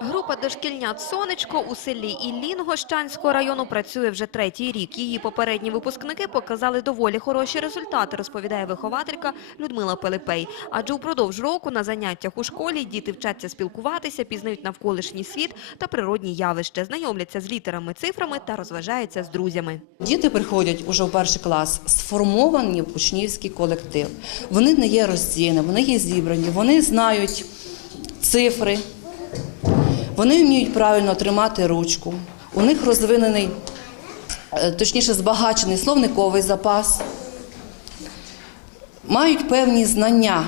Група дошкільнят «Сонечко» у селі Іллін Гощанського району працює вже третій рік. Її попередні випускники показали доволі хороші результати, розповідає вихователька Людмила Пилипей. Адже упродовж року на заняттях у школі діти вчаться спілкуватися, пізнають навколишній світ та природні явища, знайомляться з літерами, цифрами та розважаються з друзями. Діти приходять уже в перший клас сформовані в учнівський колектив. Вони не є розділені, вони є зібрані, вони знають цифри, вони вміють правильно тримати ручку. У них розвинений, е, точніше, збагачений словниковий запас, мають певні знання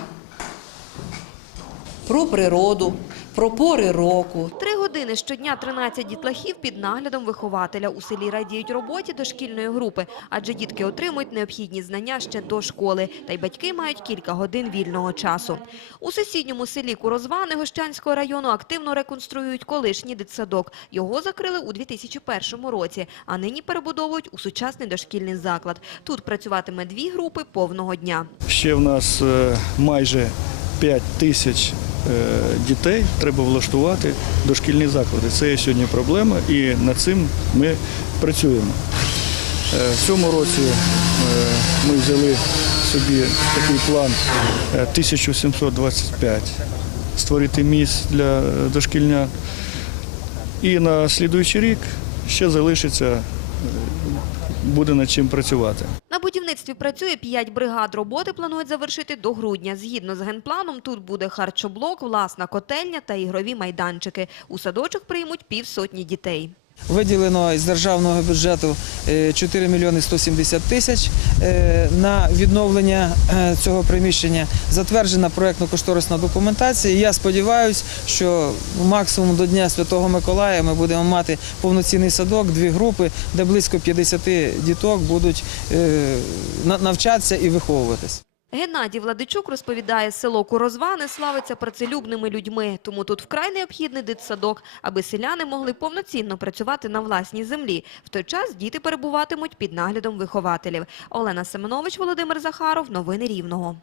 про природу, про пори року, години щодня 13 дітлахів під наглядом вихователя. У селі радіють роботі дошкільної групи, адже дітки отримують необхідні знання ще до школи, та й батьки мають кілька годин вільного часу. У сусідньому селі Курозвани Гощанського району активно реконструюють колишній дитсадок. Його закрили у 2001 році, а нині перебудовують у сучасний дошкільний заклад. Тут працюватиме дві групи повного дня. Ще в нас е, майже 5 тисяч дітей треба влаштувати дошкільні заклади. Це є сьогодні проблема і над цим ми працюємо. Е, В цьому році е, ми взяли собі такий план е, 1725 створити місць для е, дошкільнят. І на слідуючий рік ще залишиться, е, буде над чим працювати. На будівництві працює 5 бригад. Роботи планують завершити до грудня. Згідно з генпланом, тут буде харчоблок, власна котельня та ігрові майданчики. У садочок приймуть півсотні дітей. Виділено з державного бюджету е, 4 мільйони 170 тисяч е, на відновлення е, цього приміщення. Затверджена проєктно-кошторисна документація. Я сподіваюся, що максимум до Дня Святого Миколая ми будемо мати повноцінний садок, дві групи, де близько 50 діток будуть е, навчатися і виховуватись. Геннадій Владичук розповідає, село Курозвани славиться працелюбними людьми, тому тут вкрай необхідний дитсадок, аби селяни могли повноцінно працювати на власній землі. В той час діти перебуватимуть під наглядом вихователів. Олена Семенович, Володимир Захаров. Новини Рівного.